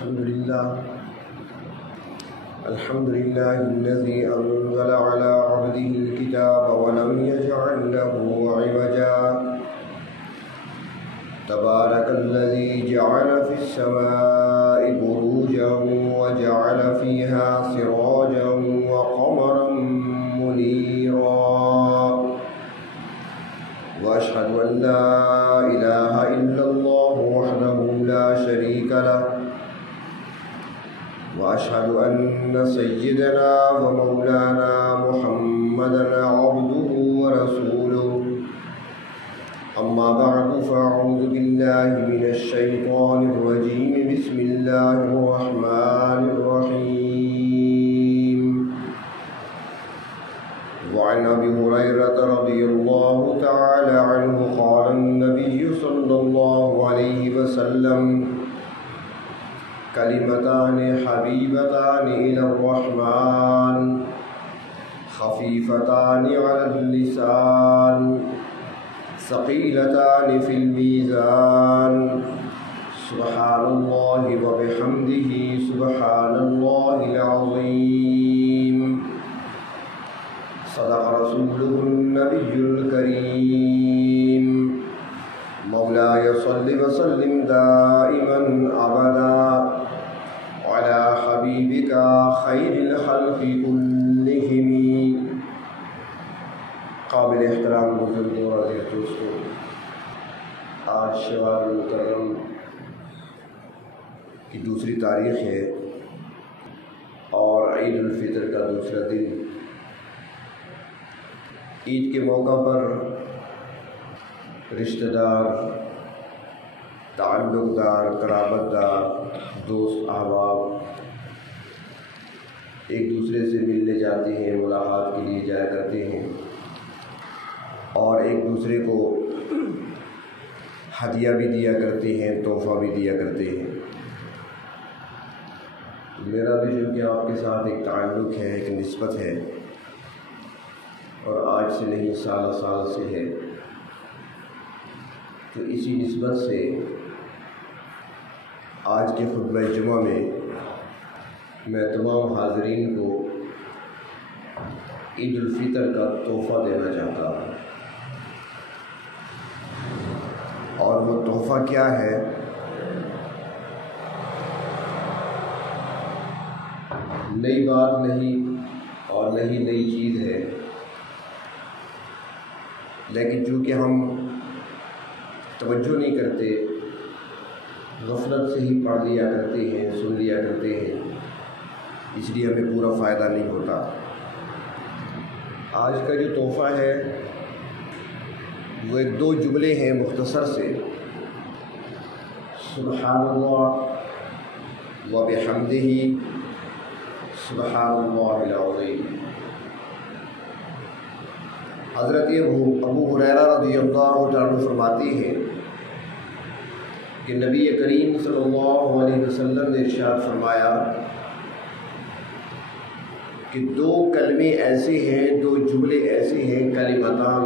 الحمد لله الذي أنزل على عبده الكتاب ولم يجعل له عوجا تبارك الذي جعل في السماء بروجا وجعل فيها سراجا وقمرا منيرا وأشهد أن لا إله إلا الله وحده لا شريك له وأشهد أن سيدنا ومولانا محمدا عبده ورسوله أما بعد فأعوذ بالله من الشيطان الرجيم بسم الله الرحمن الرحيم وعن أبي هريرة رضي الله تعالى عنه قال النبي صلى الله عليه وسلم كلمتان حبيبتان إلى الرحمن خفيفتان على اللسان ثقيلتان في الميزان سبحان الله وبحمده سبحان الله العظيم صدق رسوله النبي الكريم مولاي صل وسلم دائما أبدا على حبيبك خير الخلق كلهم. قابل احترام بزرگوں اور عزیز دوستوں، آج شوال المکرم کی دوسری تاریخ ہے اور عید الفطر کا دوسرا دن. عید کے موقع پر رشتہ دار، تعلق دار، قرابت دار، دوست احباب ایک دوسرے سے ملنے جاتے ہیں، ملاقات کے لیے جایا کرتے ہیں اور ایک دوسرے کو ہدیہ بھی دیا کرتے ہیں، تحفہ بھی دیا کرتے ہیں. میرا بھی چونکہ آپ کے ساتھ ایک تعلق ہے، ایک نسبت ہے اور آج سے نہیں سال سال سے ہے، تو اسی نسبت سے آج کے خطبہ جمعہ میں میں تمام حاضرین کو عید الفطر کا تحفہ دینا چاہتا ہوں. اور وہ تحفہ کیا ہے؟ نئی بات نہیں اور نئی چیز ہے، لیکن چونکہ ہم توجہ نہیں کرتے، غفلت سے ہی پڑھ لیا کرتے ہیں، سن لیا کرتے ہیں، اس لیے ہمیں پورا فائدہ نہیں ہوتا. آج کا جو تحفہ ہے وہ ایک دو جملے ہیں مختصر سے: سبحان اللہ و بحمدہ سبحان اللہ العظیم. حضرت ابو ہریرہ رضی اللہ عنہ فرماتے ہیں کہ نبی کریم صلی اللہ علیہ وسلم نے ارشاد فرمایا کہ دو کلمے ایسے ہیں، دو جملے ایسے ہیں، کلمتان،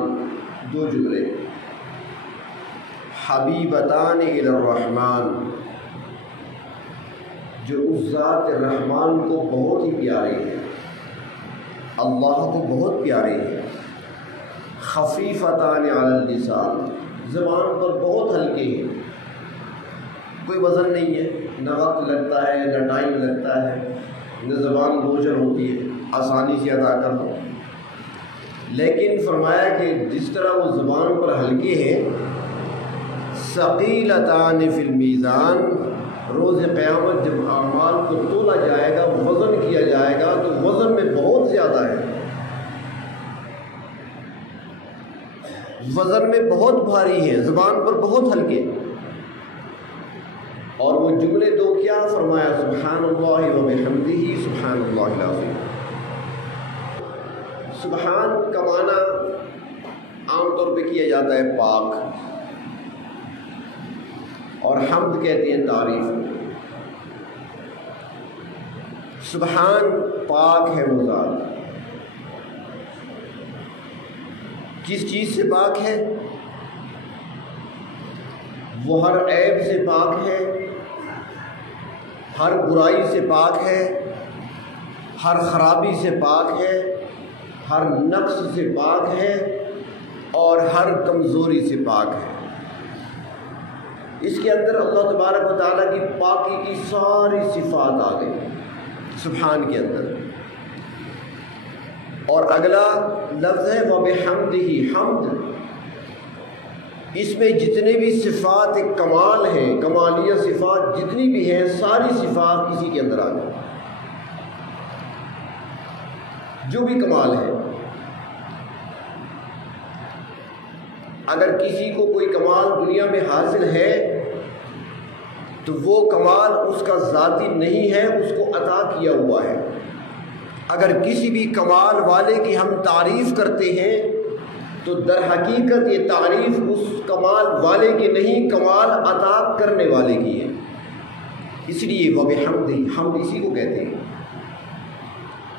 دو جملے، حبیبتان الی الرحمن، جو اس ذات رحمان کو بہت ہی پیارے ہیں، اللہ کو بہت پیارے ہیں. خفیفتان علی اللسان، زبان پر بہت ہلکے ہیں، کوئی وزن نہیں ہے، نہ وقت لگتا ہے، نہ ٹائم لگتا ہے، نہ زبان بوجھل ہوتی ہے، آسانی سے ادا کر دو. لیکن فرمایا کہ جس طرح وہ زبان پر ہلکے ہیں، ثقیلتان فی المیزان، روز قیامت جب اعمال کو تولا جائے گا، وزن کیا جائے گا تو وزن میں بہت زیادہ ہے، وزن میں بہت بھاری ہے، زبان پر بہت ہلکے. اور وہ جملے دو کیا فرمایا؟ سبحان اللہ و بحمدہ سبحان اللہ العظیم. سبحان کا معنی عام طور پہ کیا جاتا ہے پاک، اور حمد کہتے ہیں تعریف. سبحان پاک ہے وہ ذات. کس چیز سے پاک ہے؟ وہ ہر عیب سے پاک ہے، ہر برائی سے پاک ہے، ہر خرابی سے پاک ہے، ہر نقص سے پاک ہے اور ہر کمزوری سے پاک ہے۔ اس کے اندر اللہ تبارک و تعالیٰ کی پاکی کی ساری صفات آ گئی سبحان کے اندر۔ اور اگلا لفظ ہے وَبِحَمْدِهِ، حمد، اس میں جتنے بھی صفات کمال ہیں، کمالیہ صفات جتنی بھی ہیں، ساری صفات اسی کے اندر آ گئی۔ جو بھی کمال ہے، اگر کسی کو کوئی کمال دنیا میں حاصل ہے تو وہ کمال اس کا ذاتی نہیں ہے، اس کو عطا کیا ہوا ہے۔ اگر کسی بھی کمال والے کی ہم تعریف کرتے ہیں تو در حقیقت یہ تعریف اس کمال والے کی نہیں، کمال عطا کرنے والے کی ہے۔ اس لیے وَبِحَمْدِهِ، حمد اسی کو کہتے ہیں۔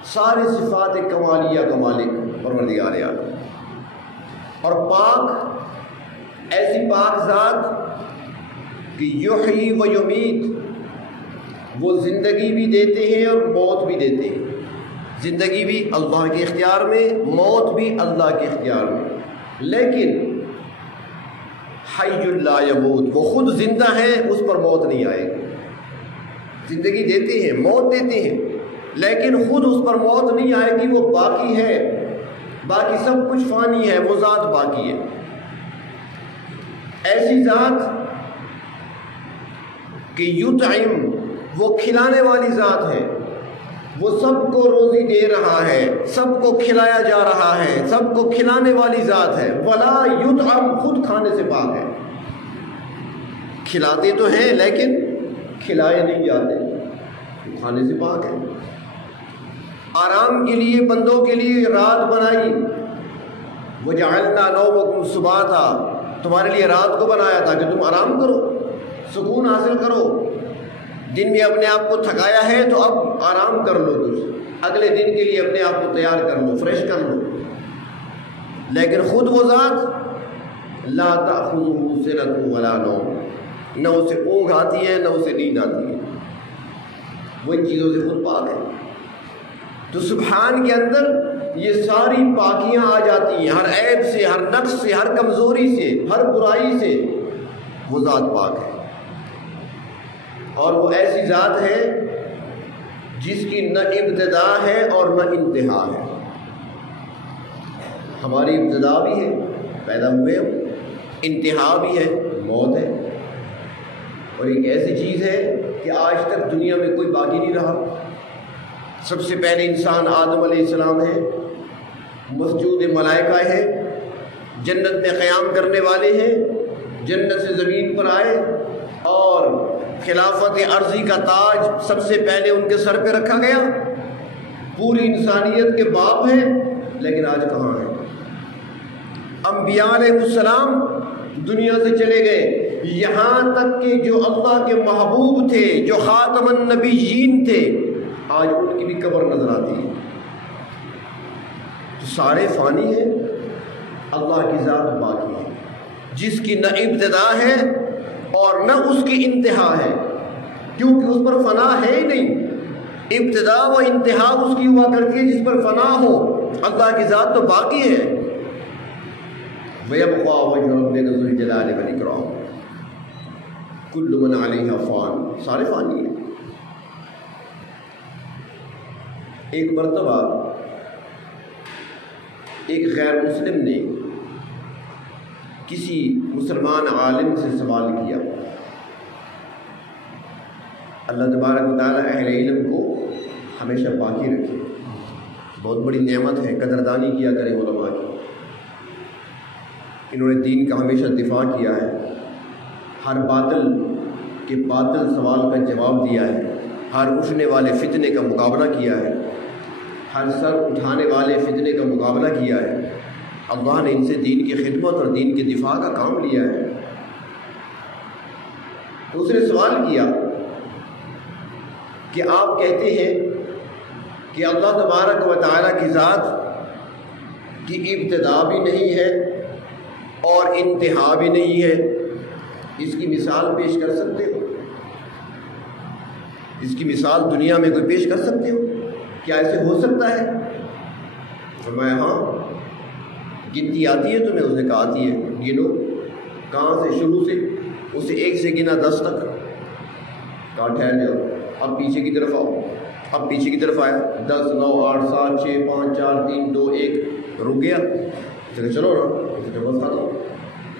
سارے صفات کمالیہ کا مالک پروردگار عالم، اور پاک، ایسی پاک ذات کہ یحیی و یمیت، وہ زندگی بھی دیتے ہیں اور موت بھی دیتے ہیں۔ زندگی بھی اللہ کے اختیار میں، موت بھی اللہ کے اختیار میں، لیکن حی لا یموت، وہ خود زندہ ہے، اس پر موت نہیں آئے گی۔ زندگی دیتے ہیں، موت دیتے ہیں، لیکن خود اس پر موت نہیں آئے گی، وہ باقی ہے، باقی سب کچھ فانی ہے، وہ ذات باقی ہے۔ ایسی ذات کہ یطعم، وہ کھلانے والی ذات ہے، وہ سب کو روزی دے رہا ہے، سب کو کھلایا جا رہا ہے، سب کو کھلانے والی ذات ہے۔ ولا یطعم، خود کھانے سے پاک ہے۔ کھلاتے تو ہیں لیکن کھلائے نہیں جاتے، کھانے سے پاک ہے۔ آرام کے لیے بندوں کے لیے رات بنائی، وجعلنا نومکم سباتا، تمہارے لیے رات کو بنایا تاکہ تم آرام کرو، سکون حاصل کرو۔ دن میں اپنے آپ کو تھکایا ہے تو اب آرام کر لو، کچھ اگلے دن کے لیے اپنے آپ کو تیار کر لو، فریش کر لو۔ لیکن خود وہ ذات لا تأخذہ سنۃ ولا نوم، نہ اسے اونگ آتی ہے نہ اسے نیند آتی ہے، وہ ان چیزوں سے خود پاک ہے۔ تو سبحان کے اندر یہ ساری پاکیاں آ جاتی ہیں، ہر عیب سے، ہر نقص سے، ہر کمزوری سے، ہر برائی سے وہ ذات پاک ہے۔ اور وہ ایسی ذات ہے جس کی نہ ابتدا ہے اور نہ انتہا ہے۔ ہماری ابتدا بھی ہے، پیدا ہوئے ہم، انتہا بھی ہے، موت ہے، اور ایک ایسی چیز ہے کہ آج تک دنیا میں کوئی باقی نہیں رہا۔ سب سے پہلے انسان آدم علیہ السلام ہے، مسجود ملائکہ ہے، جنت میں قیام کرنے والے ہیں، جنت سے زمین پر آئے، اور خلافت عرضی کا تاج سب سے پہلے ان کے سر پہ رکھا گیا، پوری انسانیت کے باپ ہیں، لیکن آج کہاں ہیں؟ انبیاء علیہ السلام دنیا سے چلے گئے، یہاں تک کہ جو اللہ کے محبوب تھے، جو خاتم النبیین تھے، آج ان کی بھی قبر نظر آتی ہے۔ تو سارے فانی ہیں، اللہ کی ذات باقی ہے، جس کی نہ ابتدا ہے اور نہ اس کی انتہا ہے، کیونکہ اس پر فنا ہے ہی نہیں۔ ابتدا و انتہا اس کی ہوا کرتی ہے جس پر فنا ہو، اللہ کی ذات تو باقی ہے۔ وَيَبْقَى وَجْهُ رَبِّكَ ذُو الْجَلَالِ وَالْإِكْرَامِ، كُلُّ مَنْ عَلَيْهَا فَانٍ، سارے فانی ہیں۔ ایک مرتبہ ایک غیر مسلم نے کسی مسلمان عالم سے سوال کیا، اللہ تبارک و تعالیٰ اہل علم کو ہمیشہ باقی رکھے، بہت بڑی نعمت ہے، قدردانی کیا کریں علماء کی۔ انہوں نے دین کا ہمیشہ دفاع کیا ہے، ہر باطل کے باطل سوال کا جواب دیا ہے، ہر اٹھنے والے فتنے کا مقابلہ کیا ہے، ہر سر اٹھانے والے فتنے کا مقابلہ کیا ہے۔ اللہ نے ان سے دین کی خدمت اور دین کے دفاع کا کام لیا ہے۔ تو اس نے سوال کیا کہ آپ کہتے ہیں کہ اللہ تبارک و تعالیٰ کی ذات کی ابتدا بھی نہیں ہے اور انتہا بھی نہیں ہے، اس کی مثال پیش کر سکتے ہو؟ اس کی مثال دنیا میں کوئی پیش کر سکتے ہو؟ کیا ایسے ہو سکتا ہے؟ فرمایا ہاں، گنتی آتی ہے تمہیں؟ اس نے کہا آتی ہے۔ گنو، کہاں سے؟ شروع سے؟ اسے 1 سے گنا 10 تک۔ کہا ٹھہر جاؤ، اب پیچھے کی طرف آؤ۔ اب پیچھے کی طرف آیا، 10 9 8 7 6 5 4 3 2 1، رک گیا۔ چلو نا، اس نے بس ختم۔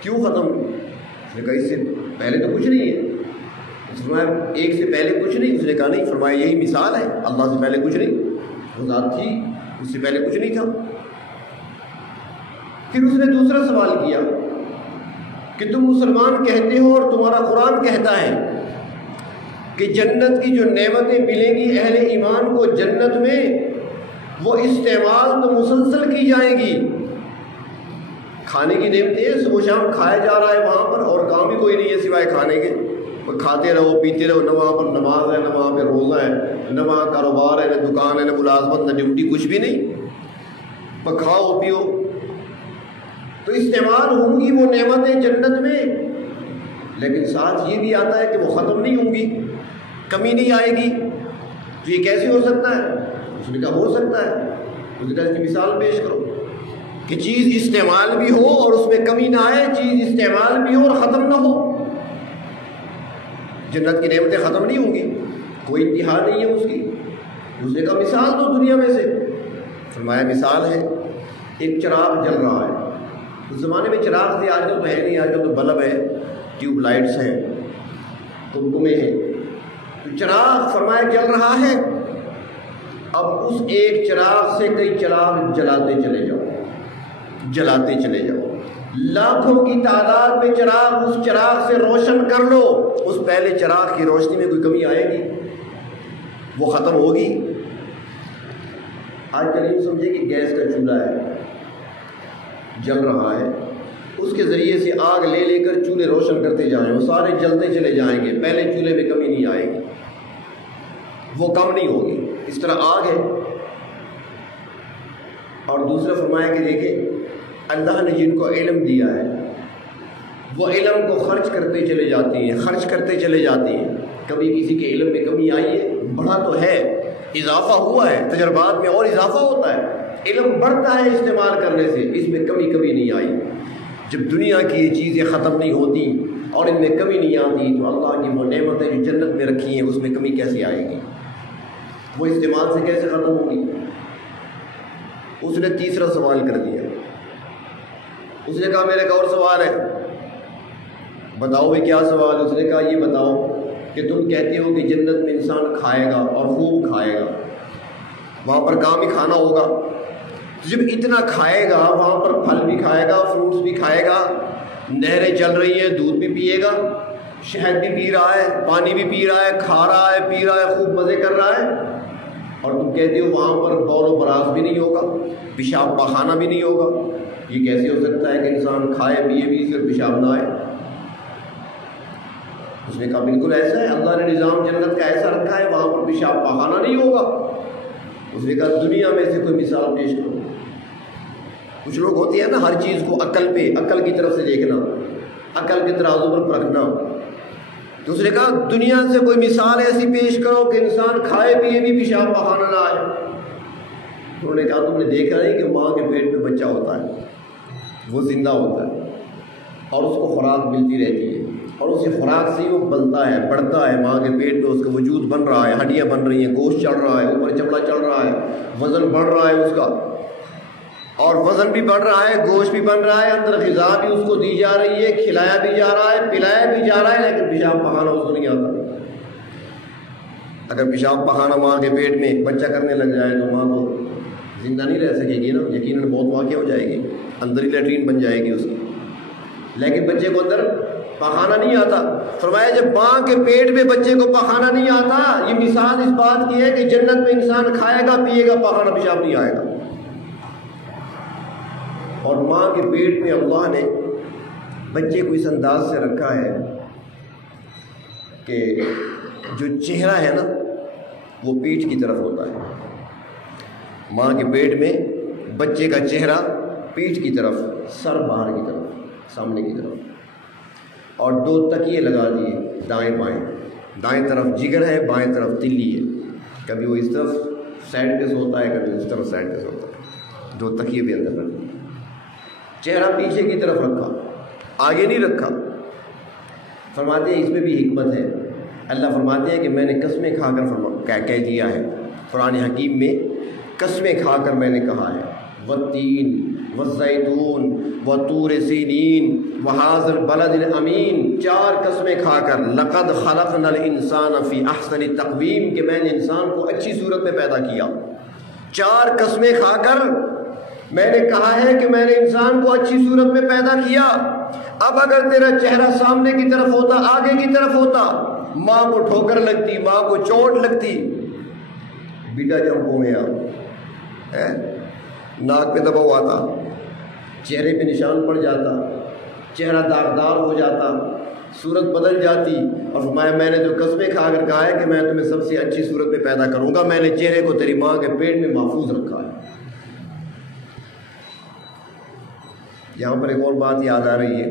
کیوں ختم؟ اس نے کہا اس سے پہلے تو کچھ نہیں ہے۔ فرمایا 1 سے پہلے کچھ نہیں؟ اس نے کہا نہیں۔ فرمایا یہی مثال ہے، اللہ سے پہلے کچھ نہیں، وہ ذات تھی، اس سے پہلے کچھ نہیں تھا۔ پھر اس نے دوسرا سوال کیا کہ تم مسلمان کہتے ہو اور تمہارا قرآن کہتا ہے کہ جنت کی جو نعمتیں ملیں گی اہل ایمان کو جنت میں، وہ استعمال تو مسلسل کی جائیں گی۔ کھانے کی نعمتیں صبح شام کھایا جا رہا ہے وہاں پر، اور کام بھی کوئی نہیں ہے سوائے کھانے کے۔ وہ کھاتے رہو پیتے رہو، نہ وہاں پر نماز ہے، نہ وہاں پہ روزہ ہے، نہ وہاں کاروبار ہے، نہ دکان ہے، نہ ملازمت، نہ ڈیوٹی، کچھ بھی نہیں۔ وہ کھاؤ پیو تو استعمال ہوں گی وہ نعمتیں جنت میں، لیکن ساتھ یہ بھی آتا ہے کہ وہ ختم نہیں ہوں گی، کمی نہیں آئے گی۔ تو یہ کیسے ہو سکتا ہے؟ اس نے کہا ہو سکتا ہے۔ اس نے کہا اس کی مثال پیش کرو کہ چیز استعمال بھی ہو اور اس میں کمی نہ آئے، چیز استعمال بھی ہو اور ختم نہ ہو۔ جنت کی نعمتیں ختم نہیں ہوں گی، کوئی انتہا نہیں ہے اس کی۔ اس نے کہا مثال تو دنیا میں سے۔ فرمایا مثال ہے، ایک چراغ جل رہا ہے۔ اس زمانے میں چراغ تھے، آج کل تو ہے نہیں، آج کل تو بلب ہے، ٹیوب لائٹس ہیں، کمکمے ہیں۔ تو چراغ فرمایا جل رہا ہے، اب اس ایک چراغ سے کئی چراغ جلاتے چلے جاؤ، جلاتے چلے جاؤ، لاکھوں کی تعداد میں چراغ اس چراغ سے روشن کر لو، اس پہلے چراغ کی روشنی میں کوئی کمی آئے گی؟ وہ ختم ہوگی؟ آج کل یہ سمجھے کہ گیس کا چولہا ہے، جل رہا ہے، اس کے ذریعے سے آگ لے لے کر چولہے روشن کرتے جائیں، وہ سارے جلتے چلے جائیں گے، پہلے چولہے میں کمی نہیں آئے گی، وہ کم نہیں ہوگی۔ اس طرح آگ ہے۔ اور دوسرا فرمایا کہ دیکھیں اللہ نے جن کو علم دیا ہے وہ علم کو خرچ کرتے چلے جاتے ہیں، خرچ کرتے چلے جاتے ہیں۔ کبھی کسی کے علم میں کمی آئی ہے؟ بڑھا تو ہے، اضافہ ہوا ہے، تجربات میں اور اضافہ ہوتا ہے، علم بڑھتا ہے استعمال کرنے سے، اس میں کمی کبھی نہیں آئی۔ جب دنیا کی یہ چیزیں ختم نہیں ہوتی اور ان میں کمی نہیں آتی تو اللہ کی وہ نعمتیں جو جنت میں رکھی ہیں اس میں کمی کیسے آئے گی؟ وہ استعمال سے کیسے ختم ہوگی؟ اس نے تیسرا سوال کر دیا۔ اس نے کہا میرا ایک اور سوال ہے۔ بتاؤ بھی کیا سوال؟ اس نے کہا یہ بتاؤ کہ تم کہتے ہو کہ جنت میں انسان کھائے گا اور خوب کھائے گا، وہاں پر کام ہی کھانا ہوگا، جب اتنا کھائے گا وہاں پر پھل بھی کھائے گا، فروٹس بھی کھائے گا، نہریں چل رہی ہیں، دودھ بھی پیے گا، شہد بھی پی رہا ہے، پانی بھی پی رہا ہے، کھا رہا ہے، پی رہا ہے، خوب مزے کر رہا ہے، اور تم کہتے ہو وہاں پر بول و براز بھی نہیں ہوگا، پیشاب پاخانہ بھی نہیں ہوگا۔ یہ کیسے ہو سکتا ہے کہ انسان کھائے پیے بھی صرف پیشاب نہ آئے؟ اس نے کہا بالکل ایسا ہے، اللہ نے نظام جنت کا ایسا رکھا ہے وہاں پر پیشاب پاخانہ نہیں ہوگا۔ اس نے کہا دنیا میں سے کوئی مثال پیش کرو۔ کچھ لوگ ہوتے ہیں نا ہر چیز کو عقل پہ، عقل کی طرف سے دیکھنا، عقل کے ترازو پر پرکھنا۔ تو اس نے کہا دنیا سے کوئی مثال ایسی پیش کرو کہ انسان کھائے پیے بھی پیشاب پاخانہ نہ آئے۔ انہوں نے کہا تم نے دیکھا نہیں کہ ماں کے پیٹ میں بچہ ہوتا ہے، وہ زندہ ہوتا ہے اور اس کو خوراک ملتی رہتی ہے، اور اسی خوراک سے وہ بنتا ہے، بڑھتا ہے، ماں کے پیٹ میں اس کا وجود بن رہا ہے، ہڈیاں بن رہی ہیں، گوشت چڑھ رہا ہے، اوپر چمڑا چڑھ رہا ہے، وزن بڑھ رہا ہے اس کا، اور وزن بھی بڑھ رہا ہے، گوشت بھی بن رہا ہے، اندر غذا بھی اس کو دی جا رہی ہے، کھلایا بھی جا رہا ہے، پلایا بھی جا رہا ہے، لیکن پیشاب پخانا اس کو نہیں آتا۔ اگر پیشاب پخانا ماں کے پیٹ میں بچہ کرنے لگ جائے تو ماں تو زندہ نہیں رہ سکے گی نا، یقیناً موت واقع ہو جائے گی، اندر ہی لیٹرین بن جائے گی اس کی، لیکن بچے کو اندر پخانا نہیں آتا۔ فرمایا جب ماں کے پیٹ میں بچے کو پخانا نہیں آتا، یہ مثال اس بات کی ہے کہ جنت میں انسان کھائے گا پیے گا، پخانا پیشاب نہیں آئے گا۔ اور ماں کے پیٹ میں اللہ نے بچے کو اس انداز سے رکھا ہے کہ جو چہرہ ہے نا وہ پیٹھ کی طرف ہوتا ہے، ماں کے پیٹ میں بچے کا چہرہ پیٹھ کی طرف، سر باہر کی طرف، سامنے کی طرف، اور 2 تکیے لگا دیے دائیں بائیں، دائیں طرف جگر ہے، بائیں طرف تلی ہے، کبھی وہ اس طرف سائڈ پہ سوتا ہے، کبھی اس طرف سائڈ پہ سوتا ہے، دو تکیے بھی اندر رکھتے، چہرہ پیچھے کی طرف رکھا، آگے نہیں رکھا۔ فرماتے ہیں اس میں بھی حکمت ہے، اللہ فرماتے ہیں کہ میں نے قسمیں کھا کر کہہ دیا ہے، قرآن حکیم میں قسمیں کھا کر میں نے کہا ہے، والتین والزیتون وطور سینین وہذا البلد الامین، 4 قسمیں کھا کر، لقد خلقنا الانسان فی احسن تقویم، کہ میں نے انسان کو اچھی صورت میں پیدا کیا، 4 قسمیں کھا کر میں نے کہا ہے کہ میں نے انسان کو اچھی صورت میں پیدا کیا۔ اب اگر تیرا چہرہ سامنے کی طرف ہوتا، آگے کی طرف ہوتا، ماں کو ٹھوکر لگتی، ماں کو چوٹ لگتی، بیٹا جمپوں میں ناک پہ دباؤ آتا، چہرے پہ نشان پڑ جاتا، چہرہ داغدار ہو جاتا، صورت بدل جاتی، اور فرمایا میں نے جو قسمیں کھا کر کہا ہے کہ میں تمہیں سب سے اچھی صورت میں پیدا کروں گا، میں نے چہرے کو تیری ماں کے پیٹ میں محفوظ رکھا ہے۔ یہاں پر ایک اور بات یاد آ رہی ہے،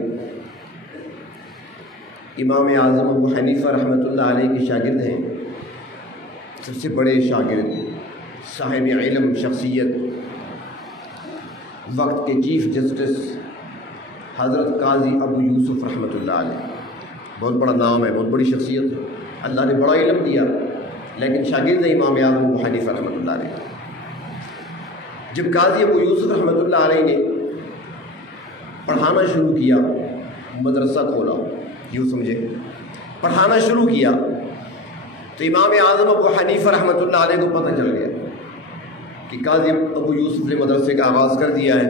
امام اعظم ابو حنیفہ رحمۃ اللہ علیہ کے شاگرد ہیں، سب سے بڑے شاگرد، صاحب علم، شخصیت، وقت کے چیف جسٹس حضرت قاضی ابو یوسف رحمۃ اللہ علیہ، بہت بڑا نام ہے، بہت بڑی شخصیت ہے، اللہ نے بڑا علم دیا، لیکن شاگرد ہے امام اعظم ابو حنیفہ رحمۃ اللہ علیہ۔ جب قاضی ابو یوسف رحمۃ اللہ علیہ نے پڑھانا شروع کیا، مدرسہ کھولا، یوں سمجھے پڑھانا شروع کیا، تو امام اعظم ابو حنیفہ رحمۃ اللہ علیہ کو پتہ چل گیا کہ قاضی ابو یوسف نے مدرسے کا آغاز کر دیا ہے،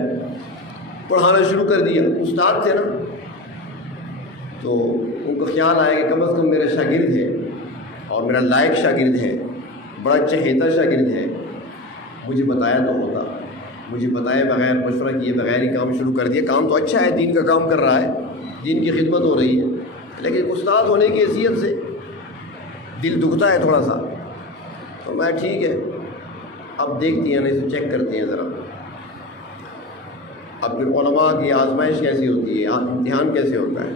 پڑھانا شروع کر دیا، استاد تھے نا، تو ان کو خیال آیا کہ کم از کم میرا شاگرد ہے اور میرا لائق شاگرد ہے، بڑا چہیتا شاگرد ہے، مجھے بتایا تو ہوتا، مجھے بتائے بغیر، مشورہ کیے بغیر ہی کام شروع کر دیا، کام تو اچھا ہے، دین کا کام کر رہا ہے، دین کی خدمت ہو رہی ہے، لیکن استاد ہونے کی حیثیت سے دل دکھتا ہے تھوڑا سا، تو میں ٹھیک ہے اب دیکھتی ہیں نا، اسے چیک کرتے ہیں ذرا، اب پھر علماء کی آزمائش کیسی ہوتی ہے، امتحان کیسے ہوتا ہے۔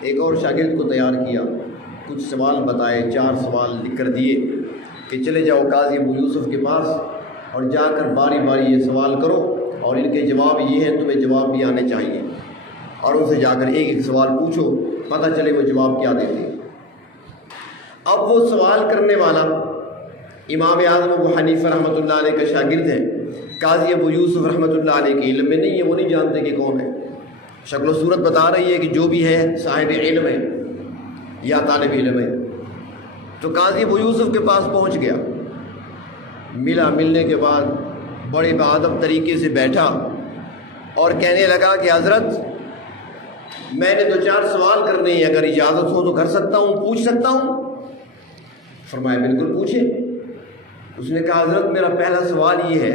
ایک اور شاگرد کو تیار کیا، کچھ سوال بتائے، 4 سوال لکھ کر دیے کہ چلے جاؤ قاضی ابو یوسف کے پاس اور جا کر باری باری یہ سوال کرو، اور ان کے جواب یہ ہیں، تمہیں جواب بھی آنے چاہیے، اور ان سے جا کر ایک ایک سوال پوچھو، پتہ چلے وہ جواب کیا دیتے ہیں۔ اب وہ سوال کرنے والا امام اعظم ابو حنیفہ رحمۃ اللہ علیہ کا شاگرد ہے، قاضی ابو یوسف رحمۃ اللہ علیہ کے علم میں نہیں ہے، وہ نہیں جانتے کہ کون ہے، شکل و صورت بتا رہی ہے کہ جو بھی ہے صاحب علم ہے یا طالب علم ہے۔ تو قاضی ابو یوسف کے پاس پہنچ گیا، ملا، ملنے کے بعد بڑے بادب طریقے سے بیٹھا اور کہنے لگا کہ حضرت میں نے 2-4 سوال کرنے ہیں، اگر اجازت ہو تو کر سکتا ہوں، پوچھ سکتا ہوں؟ فرمایا بالکل پوچھے۔ اس نے کہا حضرت میرا پہلا سوال یہ ہے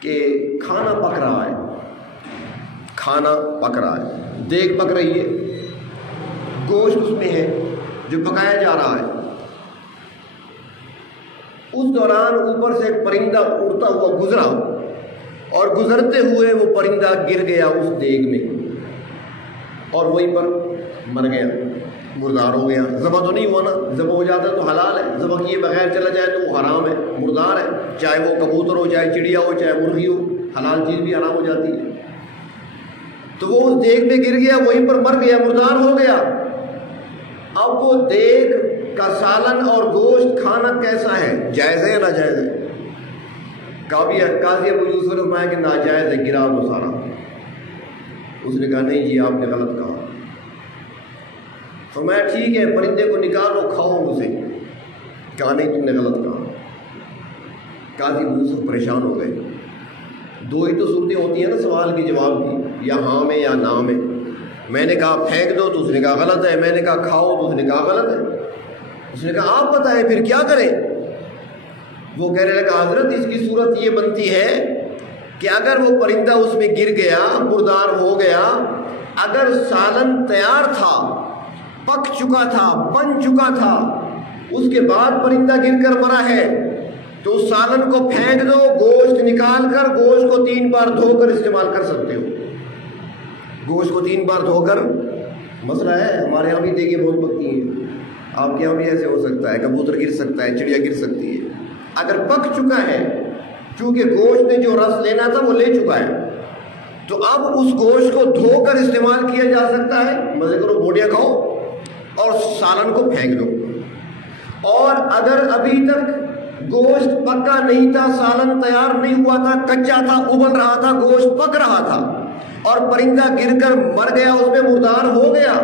کہ کھانا پک رہا ہے، کھانا پک رہا ہے، دیگ پک رہی ہے، گوشت اس میں ہے جو پکایا جا رہا ہے، اس دوران اوپر سے ایک پرندہ اڑتا ہوا گزرا اور گزرتے ہوئے وہ پرندہ گر گیا اس دیگ میں اور وہیں پر مر گیا، مردار ہو گیا۔ ذبح تو نہیں ہوا نا، ذبح ہو جاتا تو حلال ہے، ذبح کیے بغیر چلا جائے تو وہ حرام ہے، مردار ہے، چاہے وہ کبوتر ہو، چاہے چڑیا ہو، چاہے مرغی ہو، حلال چیز بھی حرام ہو جاتی ہے۔ تو وہ اس دیگ میں گر گیا، وہیں پر مر گیا، مردار ہو گیا۔ اب وہ دیگ کا سالن اور گوشت کھانا کیسا ہے، جائز ہے یا ناجائز ہے؟ قاضی ابو یوسف نے فرمایا کہ ناجائز ہے، گرا وہ سارا۔ اس نے کہا نہیں جی آپ نے غلط کہا۔ فرمایا ٹھیک ہے پرندے کو نکالو، کھاؤ اسے۔ کہا نہیں تم نے غلط کہا۔ قاضی ابو یوسف پریشان ہو گئے، 2 ہی تو صورتیں ہوتی ہیں نا سوال کے جواب کی، یا ہاں میں یا نہ میں۔ میں نے کہا پھینک دو تو اس نے کہا غلط ہے، میں نے کہا کھاؤ تو اس نے کہا غلط ہے۔ اس نے کہا آپ بتائیں پھر کیا کریں؟ وہ کہنے لگا حضرت اس کی صورت یہ بنتی ہے کہ اگر وہ پرندہ اس میں گر گیا، مردار ہو گیا، اگر سالن تیار تھا، پک چکا تھا، بن چکا تھا، اس کے بعد پرندہ گر کر مرا ہے، تو اس سالن کو پھینک دو، گوشت نکال کر گوشت کو 3 بار دھو کر استعمال کر سکتے ہو۔ گوشت کو 3 بار دھو کر، مسئلہ ہے ہمارے یہاں بھی دیکھیے بہت پکتی ہیں، آپ کے یہاں بھی ایسے ہو سکتا ہے، کبوتر گر سکتا ہے، چڑیا گر سکتی ہے۔ اگر پک چکا ہے، چونکہ گوشت نے جو رس لینا تھا وہ لے چکا ہے، تو اب اس گوشت کو دھو کر استعمال کیا جا سکتا ہے، مزے کرو، بوٹیاں کھاؤ اور سالن کو پھینک دو۔ اور اگر ابھی تک گوشت پکا نہیں تھا، سالن تیار نہیں ہوا تھا، کچا تھا، ابل رہا تھا، گوشت پک رہا تھا اور پرندہ گر کر مر گیا، اس میں مردار ہو گیا،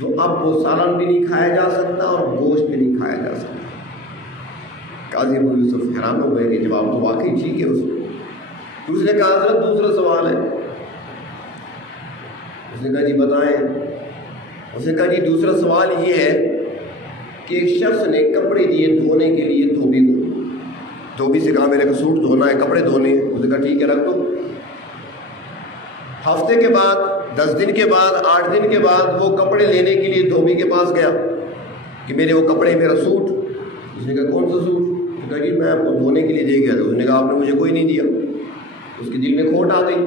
تو اب وہ سالن بھی نہیں کھایا جا سکتا اور گوشت بھی نہیں کھایا جا سکتا۔ قاضی ابو یوسف حیران ہو گئے کہ جواب تو واقعی ٹھیک ہے اس کو۔ تو اس نے کہا حضرت دوسرا سوال ہے۔ اس نے کہا جی بتائیں۔ اس نے کہا جی دوسرا سوال یہ ہے کہ ایک شخص نے کپڑے دیے دھونے کے لیے دھوبی کو، دھوبی سے کہا میرے کو سوٹ دھونا ہے، کپڑے دھونے ہیں۔ اس نے کہا ٹھیک ہے رکھ دو۔ ہفتے کے بعد، 10 دن کے بعد، 8 دن کے بعد وہ کپڑے لینے کے لیے دھوبی کے پاس گیا کہ میرے وہ کپڑے، میرا سوٹ۔ اس نے کہا کون سا سوٹ؟ اس نے کہا جی میں آپ کو دھونے کے لیے دے گیا تھا۔ اس نے کہا آپ نے مجھے کوئی نہیں دیا۔ اس کے دل میں کھوٹ آ گئی،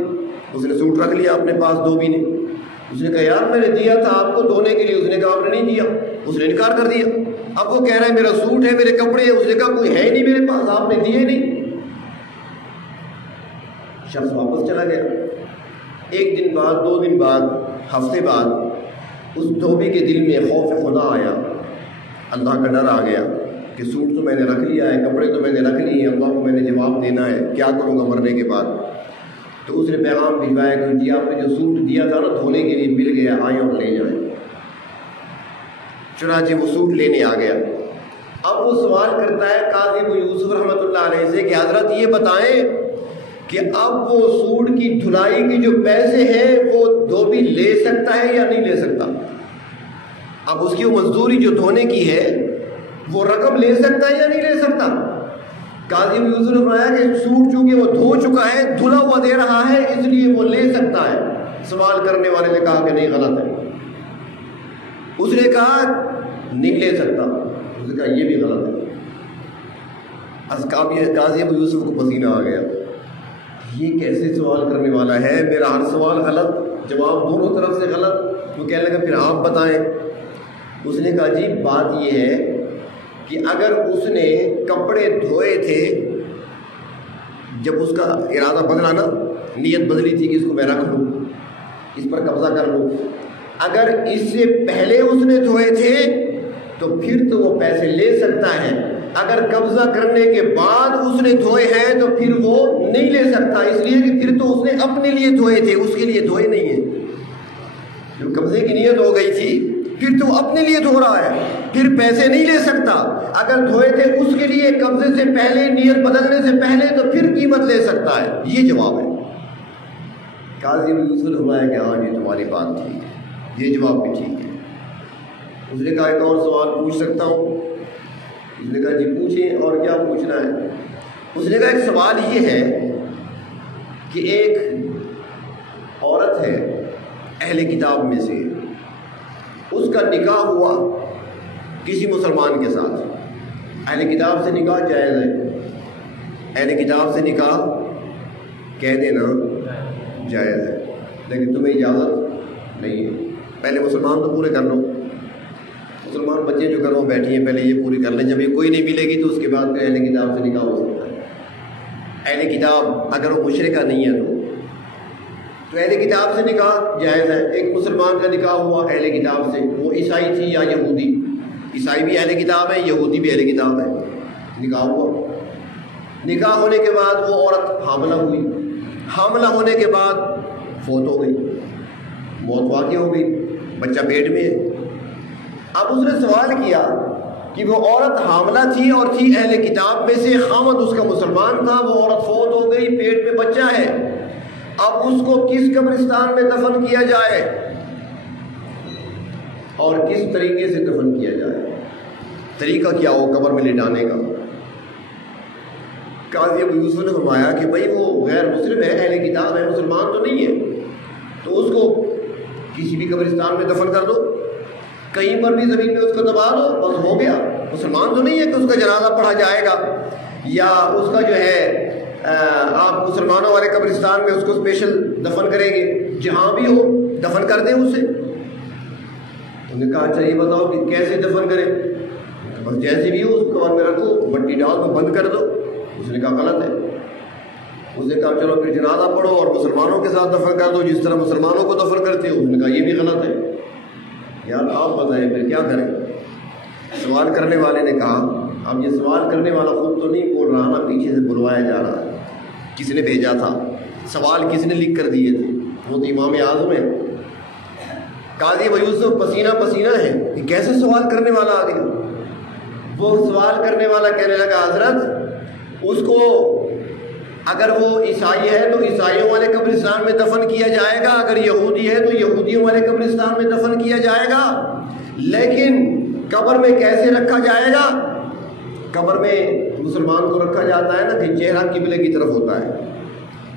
اس نے سوٹ رکھ لیا اپنے پاس دھوبی نے۔ اس نے کہا یار میں نے دیا تھا آپ کو دھونے کے لیے۔ اس نے کہا آپ نے نہیں دیا۔ اس نے انکار کر دیا۔ اب وہ کہہ رہا ہے میرا سوٹ ہے، میرے کپڑے ہیں۔ اس نے کہا کوئی ہے نہیں میرے پاس، آپ نے دیے نہیں۔ شخص واپس چلا گیا۔ 1 دن بعد، 2 دن بعد، ہفتے بعد اس دھوبی کے دل میں خوف خدا آیا، اللہ کا ڈر آ گیا کہ سوٹ تو میں نے رکھ لیا ہے، کپڑے تو میں نے رکھ لیے ہیں، اللہ کو میں نے جواب دینا ہے، کیا کروں گا مرنے کے بعد؟ تو اس نے پیغام بھجوایا کہ جی آپ نے جو سوٹ دیا تھا نا دھونے کے لیے مل گیا، آئیں اور لے جائیں۔ چنانچہ وہ سوٹ لینے آ گیا۔ اب وہ سوال کرتا ہے قاضی ابو یوسف رحمۃ اللہ علیہ سے کہ حضرت یہ بتائیں کہ اب وہ سوٹ کی دھلائی کے جو پیسے ہیں وہ دھوبی لے سکتا ہے یا نہیں لے سکتا؟ اب اس کی وہ مزدوری جو دھونے کی ہے وہ رقم لے سکتا ہے یا نہیں لے سکتا؟ قاضی ابو یوسف نے فرمایا کہ سوٹ چونکہ وہ دھو چکا ہے، دھلا ہوا دے رہا ہے، اس لیے وہ لے سکتا ہے۔ سوال کرنے والے نے کہا کہ نہیں، غلط ہے۔ اس نے کہا نہیں لے سکتا۔ اس نے کہا یہ بھی غلط ہے۔ قاضی ابو یوسف کو پسینہ آ گیا، یہ کیسے سوال کرنے والا ہے، میرا ہر سوال غلط، جواب دونوں طرف سے غلط۔ وہ کہنے لگا پھر آپ بتائیں۔ اس نے کہا جی بات یہ ہے کہ اگر اس نے کپڑے دھوئے تھے، جب اس کا ارادہ بدلا نا، نیت بدلی تھی کہ اس کو میں رکھ لوں، اس پر قبضہ کر لوں، اگر اس سے پہلے اس نے دھوئے تھے تو پھر تو وہ پیسے لے سکتا ہے، اگر قبضہ کرنے کے بعد اس نے دھوئے ہیں تو پھر وہ نہیں لے سکتا، اس لیے کہ پھر تو اس نے اپنے لیے دھوئے تھے، اس کے لیے دھوئے نہیں ہیں۔ جو قبضے کی نیت ہو گئی تھی پھر تو اپنے لیے دھو رہا ہے، پھر پیسے نہیں لے سکتا۔ اگر دھوئے تھے اس کے لیے قبضے سے پہلے، نیت بدلنے سے پہلے، تو پھر قیمت لے سکتا ہے۔ یہ جواب ہے۔ قاضی ابو یوسف نے فرمایا کہ ہاں یہ تمہاری بات ٹھیک ہے، یہ جواب بھی ٹھیک ہے۔ اس نے کہا ایک اور سوال پوچھ سکتا ہوں؟ اس نے کہا جی پوچھیں، اور کیا پوچھنا ہے؟ اس نے کہا ایک سوال یہ ہے کہ ایک عورت ہے اہل کتاب میں سے، اس کا نکاح ہوا کسی مسلمان کے ساتھ۔ اہل کتاب سے نکاح جائز ہے، اہل کتاب سے نکاح کہہ دینا جائز ہے، لیکن تمہیں اجازت نہیں ہے۔ پہلے مسلمان تو پورے کر لو، مسلمان بچے جو کرو بیٹھی ہیں پہلے یہ پوری کر لیں، جب یہ کوئی نہیں ملے گی تو اس کے بعد پھر اہل کتاب سے نکاح ہو سکتا ہے۔ اہل کتاب اگر وہ مشرکہ نہیں ہے تو اہل کتاب سے نکاح جائز ہے۔ ایک مسلمان کا نکاح ہوا اہل کتاب سے، وہ عیسائی تھی یا یہودی، عیسائی بھی اہل کتاب ہے، یہودی بھی اہل کتاب ہے، نکاح ہوا۔ نکاح ہونے کے بعد وہ عورت حاملہ ہوئی، حاملہ ہونے کے بعد فوت ہو گئی، موت واقع ہو گئی، بچہ پیٹ میں ہے۔ اب اس نے سوال کیا کہ وہ عورت حاملہ تھی اور تھی اہل کتاب میں سے، خاوند اس کا مسلمان تھا، وہ عورت فوت ہو گئی، پیٹ میں بچہ ہے، اب اس کو کس قبرستان میں دفن کیا جائے اور کس طریقے سے دفن کیا جائے، طریقہ کیا ہو قبر میں لٹانے کا؟ قاضی ابو یوسف نے فرمایا کہ بھائی وہ غیر مسلم ہے، اہل کتاب ہے، مسلمان تو نہیں ہے، تو اس کو کسی بھی قبرستان میں دفن کر دو، کہیں پر بھی زمین میں اس کو دبا دو، بس ہو گیا۔ مسلمان تو نہیں ہے کہ اس کا جنازہ پڑھا جائے گا، یا اس کا جو ہے آپ مسلمانوں والے قبرستان میں اس کو اسپیشل دفن کریں گے، جہاں بھی ہو دفن کر دیں اسے۔ انہوں نے کہا اچھا یہ بتاؤ کہ کیسے دفن کریں؟ بس جیسے بھی ہو اس قبر میں رکھو، مٹی ڈال دو، بند کر دو۔ اس نے کہا غلط ہے۔ اس نے کہا چلو پھر جنازہ پڑھو اور مسلمانوں کے ساتھ دفن کر دو جس طرح مسلمانوں کو دفن کرتے ہو۔ اس نے کہا یہ بھی غلط ہے۔ یار آپ بتائیں پھر کیا کریں؟ سوال کرنے والے نے کہا اب یہ سوال کرنے والا خود تو نہیں بول رہا نا، پیچھے سے بلوایا جا رہا ہے، کس نے بھیجا تھا، سوال کس نے لکھ کر دیے تھے؟ وہ تو امام اعظم ہے۔ قاضی ابو یوسف پسینہ پسینہ ہے کہ کیسے سوال کرنے والا آ گیا؟ وہ سوال کرنے والا کہنے لگا حضرت اس کو اگر وہ عیسائی ہے تو عیسائیوں والے قبرستان میں دفن کیا جائے گا، اگر یہودی ہے تو یہودیوں والے قبرستان میں دفن کیا جائے گا، لیکن قبر میں کیسے رکھا جائے گا؟ قبر میں مسلمان کو رکھا جاتا ہے نا کہ چہرہ قبلے کی طرف ہوتا ہے،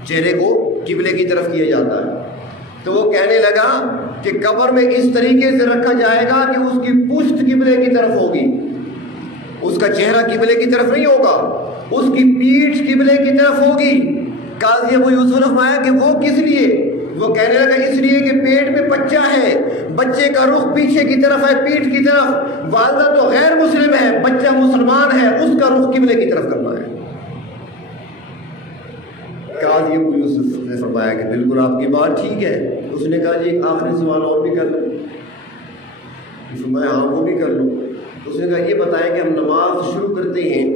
چہرے کو قبلے کی طرف کیا جاتا ہے۔ تو وہ کہنے لگا کہ قبر میں اس طریقے سے رکھا جائے گا کہ اس کی پشت قبلے کی طرف ہوگی، اس کا چہرہ قبلے کی طرف نہیں ہوگا، اس کی پیٹھ قبلے کی طرف ہوگی۔ قاضی ابو یوسف نے فرمایا کہ وہ کس لیے؟ وہ کہنے لگا اس لیے کہ پیٹ میں بچہ ہے، بچے کا رخ پیچھے کی طرف ہے، پیٹھ کی طرف، والدہ تو غیر مسلم ہے، بچہ مسلمان ہے، اس کا رخ قبلے کی طرف کرنا ہے۔ قاضی ابو یوسف نے فرمایا کہ بالکل آپ کی بات ٹھیک ہے۔ اس نے کہا جی ایک آخری سوال اور بھی کر لوں؟ فرمایا ہاں وہ بھی کر لوں۔ اس نے کہا یہ بتائیں کہ ہم نماز شروع کرتے ہیں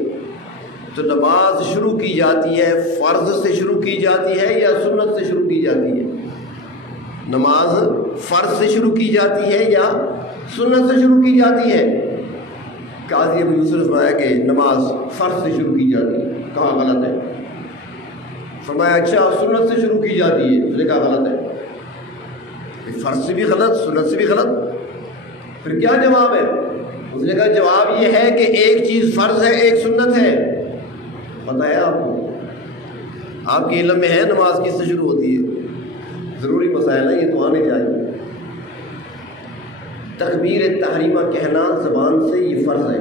تو نماز شروع کی جاتی ہے فرض سے شروع کی جاتی ہے یا سنت سے شروع کی جاتی ہے؟ نماز فرض سے شروع کی جاتی ہے یا سنت سے شروع کی جاتی ہے؟ قاضی ابو یوسف نے فرمایا کہ نماز فرض سے شروع کی جاتی ہے۔ کہا غلط ہے۔ فرمایا اچھا سنت سے شروع کی جاتی ہے؟ اس نے کہا غلط ہے۔ فرض سے بھی غلط، سنت سے بھی غلط، پھر کیا جواب ہے؟ اس نے کہا جواب یہ ہے کہ ایک چیز فرض ہے ایک سنت ہے۔ پتہ ہے آپ کو؟ آپ کے علم میں ہے نماز کس سے شروع ہوتی ہے؟ ضروری مسائل ہے یہ تو آنے چاہیے۔ تکبیر تحریمہ کہنا زبان سے یہ فرض ہے،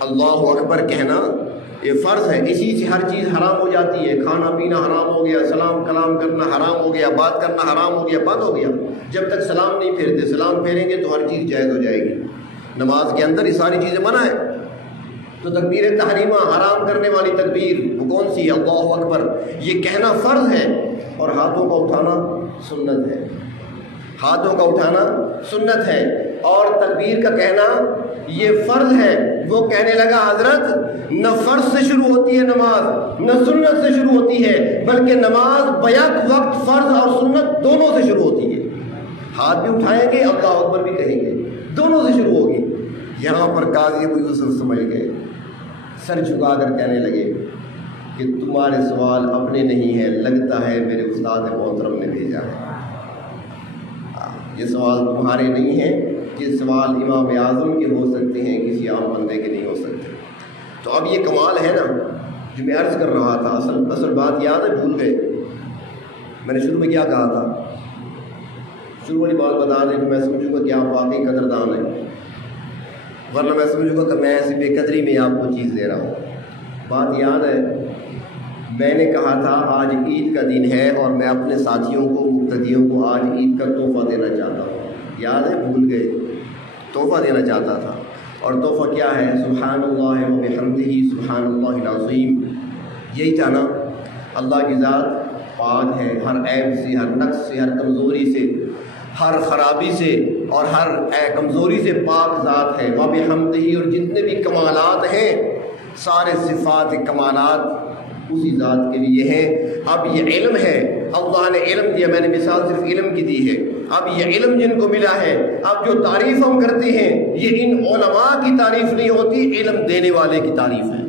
اللہ اکبر کہنا یہ فرض ہے، اسی سے ہر چیز حرام ہو جاتی ہے، کھانا پینا حرام ہو گیا، سلام کلام کرنا حرام ہو گیا، بات کرنا حرام ہو گیا، بند ہو گیا۔ جب تک سلام نہیں پھیرتے، سلام پھیریں گے تو ہر چیز جائز ہو جائے گی۔ نماز کے اندر یہ ساری چیزیں منع ہے۔ تو تکبیر تحریمہ حرام کرنے والی تکبیر وہ کون سی؟ اللہ اکبر، یہ کہنا فرض ہے، اور ہاتھوں کا اٹھانا سنت ہے، ہاتھوں کا اٹھانا سنت ہے، اور تکبیر کا کہنا یہ فرض ہے۔ وہ کہنے لگا حضرت نہ فرض سے شروع ہوتی ہے نماز، نہ سنت سے شروع ہوتی ہے، بلکہ نماز بیک وقت فرض اور سنت دونوں سے شروع ہوتی ہے۔ ہاتھ بھی اٹھائیں گے، اللہ اکبر بھی کہیں گے، دونوں سے شروع ہوگی۔ یہاں پر قاضی ابو یوسف سمجھ گئے، سر جھکا کر کہنے لگے کہ تمہارے سوال اپنے نہیں ہیں، لگتا ہے میرے استاد محترم نے بھیجا ہے۔ یہ سوال تمہارے نہیں ہیں، یہ سوال امام اعظم کے ہو سکتے ہیں، کسی عام بندے کے نہیں ہو سکتے۔ تو اب یہ کمال ہے نا جو میں عرض کر رہا تھا، اصل بات یاد ہے، بھول گئے۔ میں نے شروع میں کیا کہا تھا؟ شروع والی بات بتا دیں کہ میں سمجھوں گا کہ آپ واقعی قدردان ہیں، ورنہ میں سمجھوں گا کہ میں ایسی بے قدری میں آپ کو چیز دے رہا ہوں۔ بات یاد ہے، میں نے کہا تھا آج عید کا دن ہے اور میں اپنے ساتھیوں کو، مقتدیوں کو آج عید کا تحفہ دینا چاہتا ہوں۔ یاد ہے؟ بھول گئے؟ تحفہ دینا چاہتا تھا، اور تحفہ کیا ہے؟ سبحان اللہ و بحمدہ سبحان اللہ العظیم۔ یہی تھا نا؟ اللہ کی ذات پاک ہے، ہر عیب سے، ہر نقص سے، ہر کمزوری سے، ہر خرابی سے اور ہر کمزوری سے پاک ذات ہے۔ و بحمدہ، اور جتنے بھی کمالات ہیں سارے صفات کمالات اسی ذات کے لیے ہیں۔ اب یہ علم ہے، اللہ نے علم دیا، میں نے مثال صرف علم کی دی ہے۔ اب یہ علم جن کو ملا ہے، اب جو تعریف ہم کرتے ہیں یہ ان علماء کی تعریف نہیں ہوتی، علم دینے والے کی تعریف ہے۔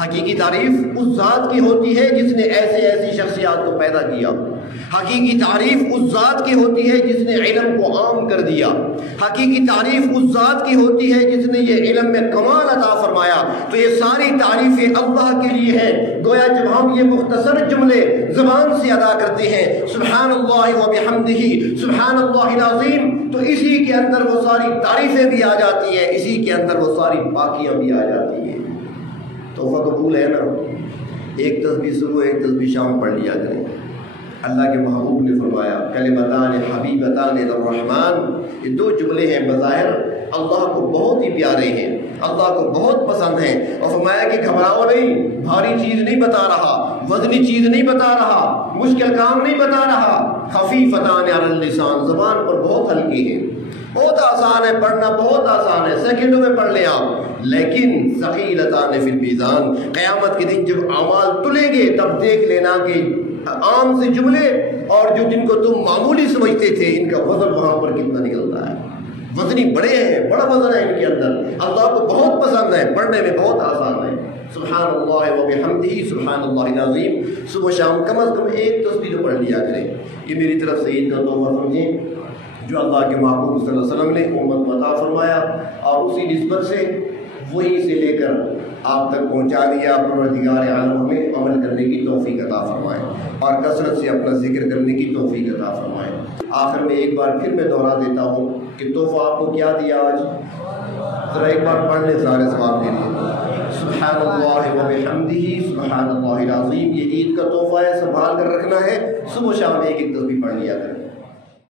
حقیقی تعریف اس ذات کی ہوتی ہے جس نے ایسی شخصیات کو پیدا کیا۔ حقیقی تعریف اس ذات کی ہوتی ہے جس نے علم کو عام کر دیا۔ حقیقی تعریف اس ذات کی ہوتی ہے جس نے یہ علم میں کمال عطا فرمایا۔ تو یہ ساری تعریفیں اللہ کے لیے ہیں۔ گویا جب ہم یہ مختصر جملے زبان سے ادا کرتے ہیں، سبحان اللہ و بحمدہ سبحان اللہ العظیم، تو اسی کے اندر وہ ساری تعریفیں بھی آ جاتی ہیں، اسی کے اندر وہ ساری باقیاں بھی آ جاتی ہیں۔ تحفہ قبول ہے نا؟ ایک تسبیح صبح ایک تسبیح شام پڑھ لیا کریں، اللہ کے محبوب نے فرمایا کلمتان حبیبتان الرحمن، یہ دو جملے ہیں بظاہر اللہ کو بہت ہی پیارے ہیں، اللہ کو بہت پسند ہیں، اور فرمایا کہ گھبراؤ نہیں، بھاری چیز نہیں بتا رہا، وزنی چیز نہیں بتا رہا، مشکل کام نہیں بتا رہا، خفیفتان علی اللسان، زبان پر بہت ہلکی ہیں، بہت آسان ہے پڑھنا، بہت آسان ہے، سیکنڈوں میں پڑھ لیں آپ، لیکن ثقیلتان فی المیزان، قیامت کے دن جب اعمال تلیں گے تب دیکھ لینا کہ عام سے جملے اور جو جن کو تم معمولی سمجھتے تھے ان کا وزن وہاں پر کتنا نکلتا ہے، وزنی بڑے ہیں، بڑا وزن ہے ان کے اندر، اللہ کو بہت پسند ہے، پڑھنے میں بہت آسان ہے۔ سبحان اللہ و بحمدہ سبحان اللہ العظیم، صبح شام کم از کم ایک تسبیح تو پڑھ لیا کریں، یہ میری طرف سے عید کا تحفہ سمجھیں جو اللہ کے محبوب صلی اللہ علیہ وسلم نے امت کو عطا فرمایا، اور اسی نسبت سے وہی سے لے کر آپ تک پہنچا دیا۔ پروردگار عالم ہمیں عمل کرنے کی توفیق عطا فرمائے اور کثرت سے اپنا ذکر کرنے کی توفیق عطا فرمائے۔ آخر میں ایک بار پھر میں دہرا دیتا ہوں کہ تحفہ آپ کو کیا دیا آج، ذرا ایک بار پڑھ لیں، سارے ثواب دے لیے۔ سبحان اللہ و بحمدہ سبحان اللہ العظیم، یہ عید کا تحفہ ہے، سنبھال کر رکھنا ہے، صبح شام ایک ایک تسبیح پڑھ لیا کریں۔